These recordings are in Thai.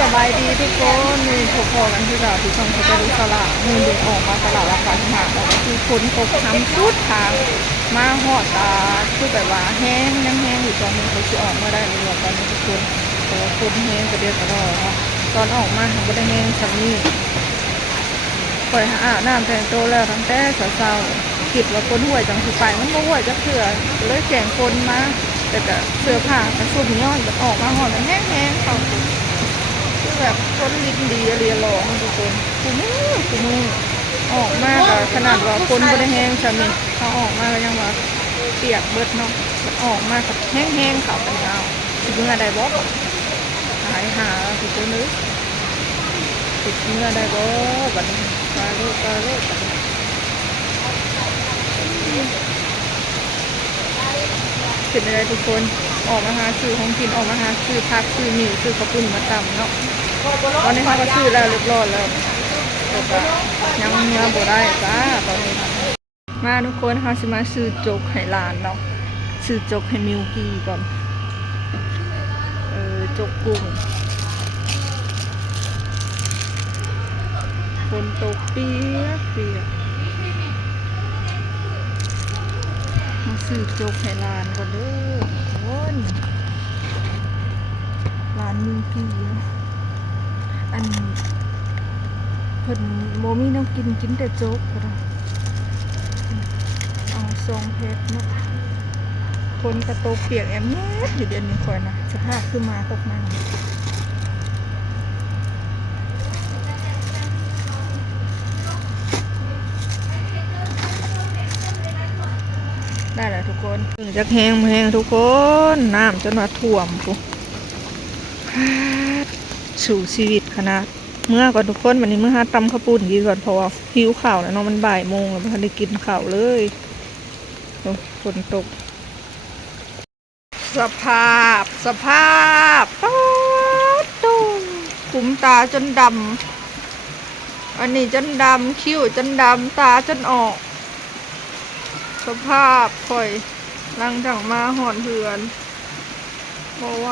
สบายดีทุกคนมีพอๆกันที่เราที่ช่องเขาจะรู้สละมือเด็กออกมาตลาดราคาหาแล้วก็คือคนตกทำชุดทางมาหอดตาคือแบบว่าแห้งยังแห้งอยู่ตอนนี้เขาจะออกมาได้หรือเปล่าตอนนี้ทุกคนโอ้คนแห้งกระเดียดกระดอเนาะตอนออกมาทำก็ได้แห้งสักนิดปล่อยอาบน้ำแต่งตัวแล้วตั้งแต่เช้าๆคิดว่าคนห่วยจังสิไปมันก็ห่วยจะเถื่อเลยแข่งคนมาแต่ก็เสื้อผ้ากระสุนย้อนออกมาหอดแห้งๆเขาคือแบบคนลิ้นดีเรียหล่อทุกคนกูมือออกมากอะขนาดว่าคนก็ได้แห้งสามีเขาออกมาก็ยังว่าเปียกเบิดเนาะออกมากับแห้งๆเขาเป็นเอาเมื่อใดบอกหายหาทุกคนนึกติดเมื่อใดบอกบัดนี้ปลาโลดเป็นอะไรทุกคนออกมาหาซื้อของกินออกมาหาซื้อผักซื้อหมี่ซื้อกระปุ้นมาตำเนาะตอนนี้เขาก็ซื้อแล้วเรียบร้อยแล้วแต่ก็ยังเนื้อบ่ได้จ้าตอนนี้มาทุกคนเขาจะมาซื้อจกให้หลานเนาะซื้อจกให้มิวกี้ก่อนจกกุ้งฝนตกเปียกมาซื้อจกให้หลานก่อนเด้อคนหลานมิวกี้อันเพิ่นโมมี่น้องกินแต่โจ๊กก็ได้เอาทรงเพชรเนาะคนกระโตกเปียกแอมเนี้ยอยู่เดือนนี้คอยนะสภาพคือมาตกนั่งได้แล้วทุกคนจะแห้งทุกคนน้ำจนมาท่วมปุ๊บสู่ชีวิตขนาดเมื่อก่อนทุกคนวันนี้เมื่อหาตำข้าวปุ้นกินก่อนเพราะว่าหิวข่าวแล้วเนาะมันบ่ายโมงแล้วไม่ได้กินข่าวเลยฝนตกสภาพป๊าดตุ้มขุมตาจนดำอันนี้จนดำคิ้วจนดำตาจนออกสภาพค่อยลังจากมาหอนเหือนบ่ไหว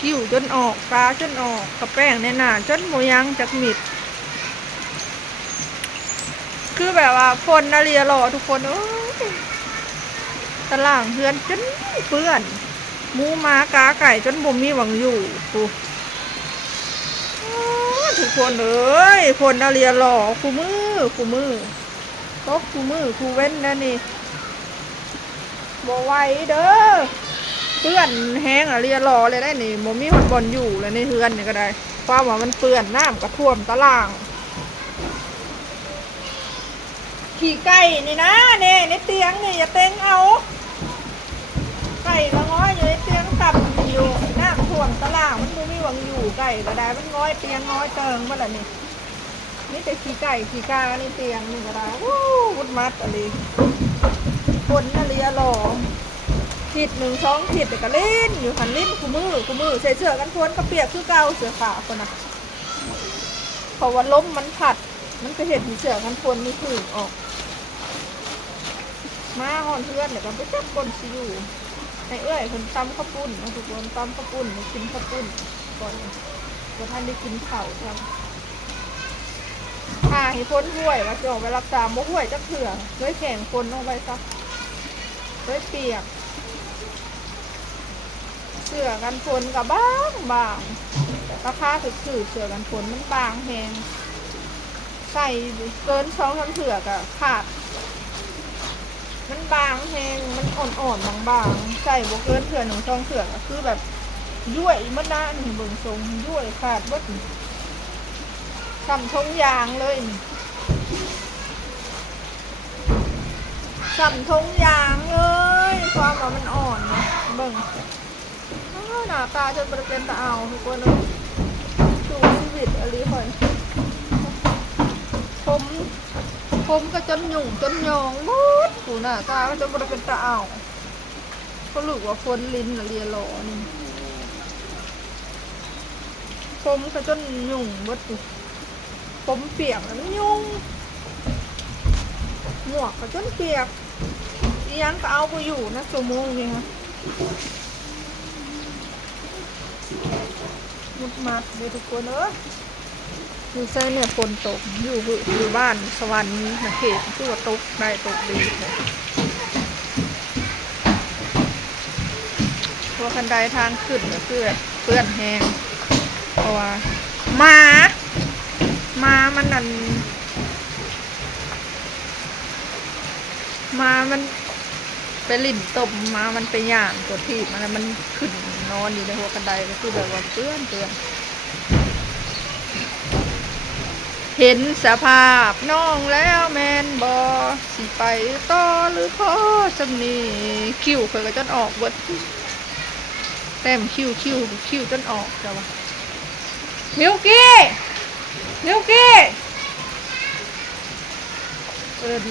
คิ้วจนออกตาจนออกกระแป้งในหน้าจนโมยังจักมิดคือแบบว่าคนนาเรียหล่อทุกคนตะล่างเพื่อนจนเปื้อนหมูม้ากาไก่จนบ่มีหวังอยู่ทุกคนคนนาเรียหล่อคู่มือตบคู่มือคู่เว้นนั่นนี่บ่ไหวเด้อเปื้อนแห้งเรียหล่อเลยได้นี่บ่มีคนบอลอยู่เลยในเฮือนนี่ก็ได้ความว่ามันเปื้อนน้ำกระท่วมตะล่างขี่ไก่นี่นะเนี่ยในเตียงนี่อย่าเต็งเอาไก่ละง้อยอยู่ในเตียงต่ำอยู่น้ำท่วมตะล่างมันบ่มีหวังอยู่ไก่ก็ได้มันง้อยเตียงง้อยเติงมาละนี่แต่ขี่ไก่ขี่กาในเตียงนี่ก็ได้วุดมัดอะไรคนน่ะเลียหล่อผิด1-2ผิดแต่ก็เล่นอยู่หันลิ้นคู่มือใส่เสื้อกันฝนก็เปียกคือเก่าเสื้อขาวคนน่ะเพราะว่าล้มมันผัดมันก็เห็นเสื้อกันฝนนี่ถึงออกมาหอนเพื่อนเดี๋ยวกันไปจับคนซิวในคนตำข้าวปุ้นนะทุกคนตำข้าวปุ้นกินข้าวปุ้นก่อนท่านได้กินเข่าครับให้พ้นห้วยว่าจะออกไปรับตามบ่ห้วยจะเผื่อด้วยแข่งคนลงไปซักด้วยเปียกเสื้อกันฝนกับบางแต่ราคาถือเสื้อกันฝนมันบางแหงใส่เกิน2-3เถื่อกับขาดมันบางแหงมันอ่อนๆบางใส่บ่เกินเถื่อ1-2เถื่อก็คือแบบยุ่ยมันนะนี่เบิ่งทรงยุ่ยขาดเบิดทำทงยางเลยทำทงยางเลยความว่ามันอ่อนนะเบิ่งหน้าตาจนบริเวณตาเอาทุกคนเลยสู่ชีวิตอะไรค่อยผมก็จนหยุ่งจนยองหมดหูหน้าตาก็จนบริเวณตาเอาก็หลุดว่าคนลิ้นเรียหล่อนี่ผมก็จนหยุ่งหมดผมเปียกแล้วมันยุ่งหมวกก็จนเปียกยังก็เอาไปอยู่นะชั่วโมงนี่ฮะ มุดมัดดูทุกคนอยู่ใส่เนี่ยฝนตกอยู่บ้านสวรรค์นะเขตคือว่าตกได้ตกดีเลยตัวคันไดทางขึ้นก็คือเปื้อนแห้งเพราะว่ามามันนั่นมันไปลิ่นตบมันไปย่างตัวที่มันขึ้นนอนอยู่ในหัวคันไดก็คือแบบว่าเปื้อนเห็นสภาพน้องแล้วแมนบอสิไปต่อหรือพอสำนีคิวเคยก็จนออกเบิดแต้มคิวจนออกจ้ะวะมิวกี้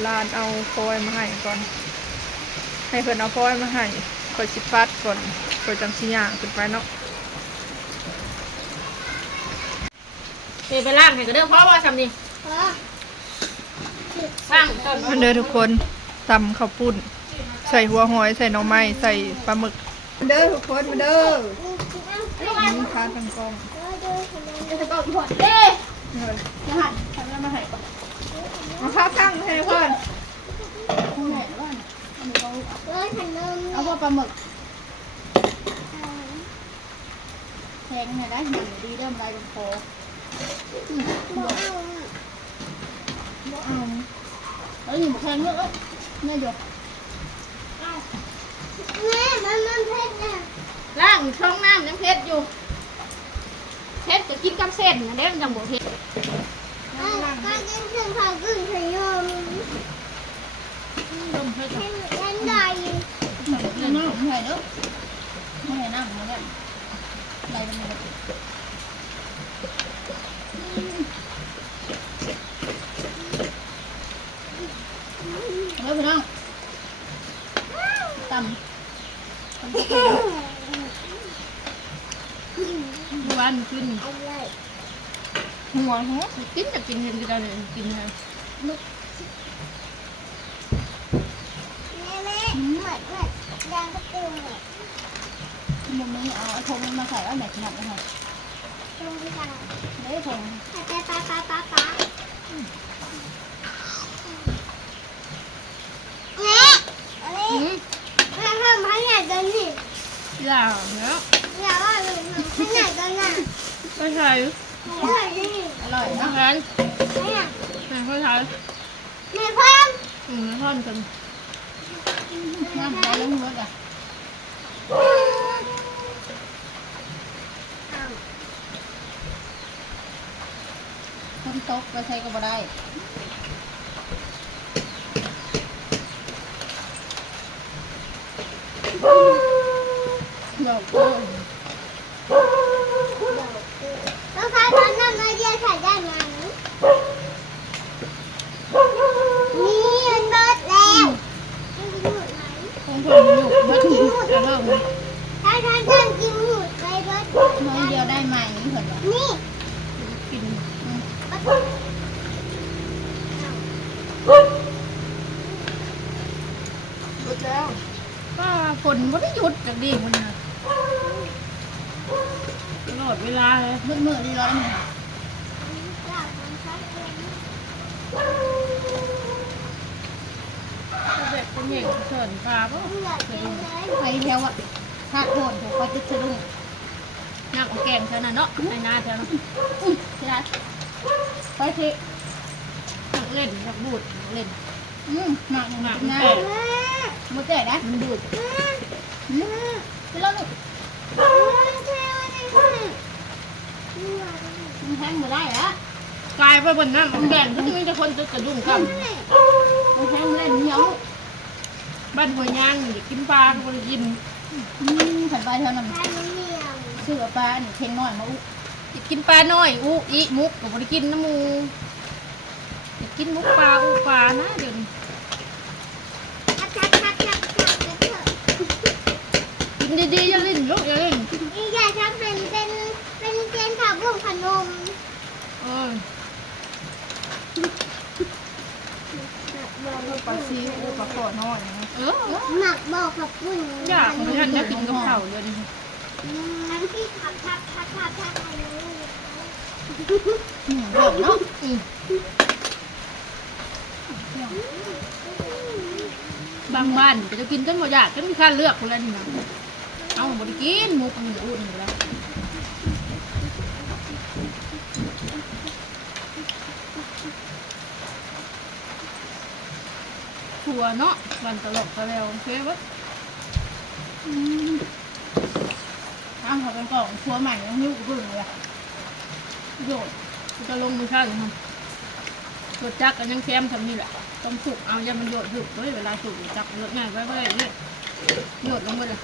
ลานเอาฟอยมาให้ก่อนให้เพิ่นเอาฟอยมาให้คอยสิฟัดก่อนคอยจังสิย่างขึ้นไปเนาะไปล่างให้ก็เด้อเพราะว่าทำนี่ล่างต้น มันเด้อทุกคนตำข้าวปุ้นใส่หัวหอยใส่หน่อไม้ใส่ปลาหมึกมันเด้อทุกคนมันเด้อมีค้าทางกล้องมาข้าวตั้งให้เพื่อนเอาพวกปลาหมึกแทงเนี่ยได้หนึ่งดีเริ่มลายลงคอแล้วอยู่แทงเยอะแม่หยกแม่มันเพชรเนี่ยล่างช่องน้ำน้ำเพชรอยู่เพชรจะกินกับเส้นนะเด้มันจังบวเพชรก็กินถึงเขากึ่งถึงยมยมเพชรยันใดน้ำเหนื่อยเด้อไม่ให้น้ำมาเลยใดมันเลยแล้วพี่น้องตำวันขึ้นหัวกินจะกินเห็นกันเลยกินเลยลูกแม่เหมือนยางกระตุ้นเลยมุมนี้เอาทงมาใส่แล้วแหนกหนักเลยค่ะทงที่กันเลยทงป้าแม่ทำให้ใหญ่กันนี่อย่างเนี้ยอย่างว่าเลยให้ใหญ่กันน่ะไม่ใช่อร่อยจริงอร่อยนะงั้นแม่ค่อยใช้แม่พ่อนพ่อนกันน้ำได้แล้วมึงอ่ะต้นตกไปใช้ก็บ่ได้ดอกต้องใช้ตอนนั้นเลยเดียวใส่ได้ไหมนี่มันเบิดแล้วคงคนหยุดเบิดหยุดแล้วถ้ากินหยุดไปเบิดน้อยเดียวได้ไหมนี่เห็นไหมนี่กินหยุดแล้วก็ฝนไม่ได้หยุดจากดีมันนะตลอดเวลาเลยมืดดีร้อนเด็กเป็นเด็กเฉินปลาป่ะไปแถวอ่ะถ้าโหดผมก็จะสะดุ้งนักแกงเท่านั้นเนาะในนาเท่านั้นใช่ไปทีนักเล่นนักบูดเล่นหนักหนักมันแต่ได้มันบูดไปแล้วลูกมันแทงมาได้แล้วกลายไปบนนั้นมันแบ่งก็จะมีแต่คนจะกระดุมกันมันแทงเล่นเหนียวบ้านหัวย่างอยากกินปลาก็เลยกินผัดปลาเท่านั้นเสือปลาเนี่ยเพ่งน้อยมาอยากกินปลาน้อยอีมุกก็ไม่ได้กินน้ำมูอยากกินมุกปลาปลานะเดี๋ยวนี้กินดีๆอย่าเล่นลูกอย่าเล่นอย่าทำเป็นเกมข่าวบุ้งขนมปลาซีปลาขอน้อยนะหมักบอกกับปุ้นอยากกินกับข้าวเลย น้ำที่ทับไปเลย เดี๋ยวเนาะบางบ้านก็จะกินจนหมดอยากจนมีค่าเลือกคนละนี่นะเอาหมดกินหมูปังอุ่นอยู่แล้วชัวเนาะวันตลกตะแล้วโอเควะอ้าวเขาเป็นกล่องชัวใหม่ยังนิ้วกูเพิ่งเลยโยดกูจะลงมือข้างครับตัวจักกันยังแคมทำนี่แหละต้องสุกเอาอย่ามันโยดสุกเฮ้ยเวลาสุกจักเยอะง่ายไว้เลยโยดลงไปเลย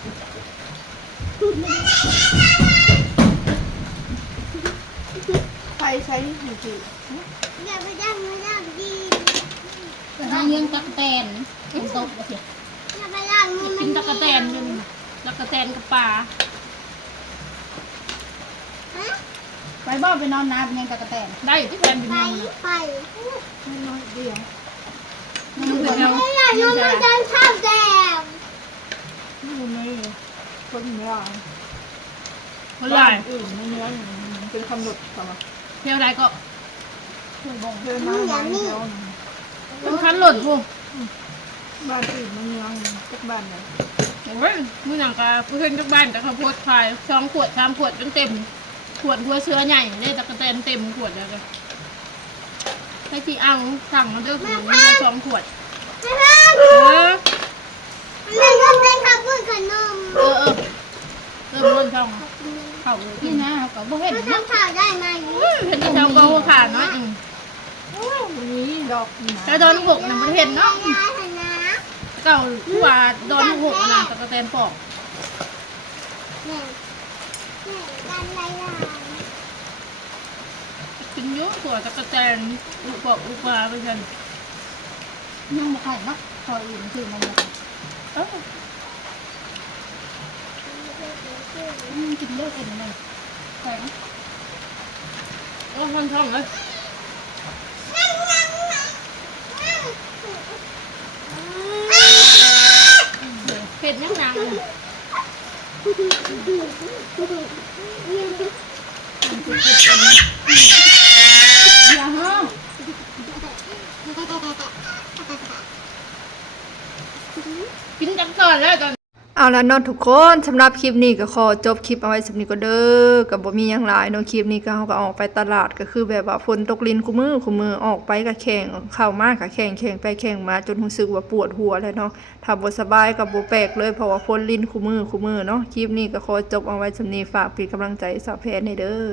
ใครใช้หูจี อย่าไปดังไม่ดังดี แต่ถ้าเลี้ยงตักแตนเป็นตกเสีย อย่าไปดัง กินตักแตนจนตักแตนกับปลา ไปบ่ไปนอนน้ำเป็นยังตะกะแตน ได้ที่แตนเป็น ไป ยังไง ไป น้อยเดียว มันเป็นยัง ไม่อยากยุ่งมันจะชอบแดง นี่ไม่คนเนื้อ คนลาย อื่นไม่เนื้ออย่างนี้เป็นคำหลุดสำหรับ เที่ยวใดก็ เพื่อนมาไม้เดียว เป็นคันหล่นพวก บ้านอื่นไม่เนื้อสักบ้านไหน โอ้ยมือหนังกาเพื่อนทุกบ้านแต่เขาโพดขาย2 ขวด 3 ขวดจนเต็มขวดหัวเชื้อใหญ่เลยตักแตนเต็มขวดแล้วกันให้พี่เอาสั่งมาด้วยขวดนี้เลย2 ขวด เออ มันก็เป็นข้าวปุ้นขนม มันช่องเขาเลย นี่นะเขาบ่เห็น มัน เนาะ ทำข่าวได้ไหม เห็นที่ช่องก็หัวขาดน้อย วันนี้ดอกนี่นะ แต่โดนหกนะมันเห็นเนาะ ยาชนะ เก่าผู้ว่าโดนหกนะตะกะแตนปอก แม่กันไรล่ะ กินเยอะตัวตะกะแตนอุปอกอุปาไปฉัน ยังบ่ไข่เนาะพออื่นคือมันบ่กินเลือดเอ็นเลยใส่เนาะ ก็ค่อนข้างเลยเผ็ดยังนัง อย่าห้อง กินจังก่อนแล้วตอน เอาละเนาะทุกคนสำหรับคลิปนี้ก็ขอจบคลิปเอาไว้สำนี้ก็เด้อกับบ่มีหยังหลายเนาะคลิปนี้ก็เฮาก็ออกไปตลาดก็คือแบบว่าฝนตกลิ้นคุมือออกไปก็แข่งเข้ามาก็แข่งไปแข่งมาจนรู้สึกว่าปวดหัวแล้วเนาะถ้าบ่สบายก็บ่แปลกเลยเพราะว่าฝนลิ้นคุมือเนาะคลิปนี้ก็ขอจบเอาไว้สำนี้ฝากเป็นกำลังใจสาวแพนให้เด้อ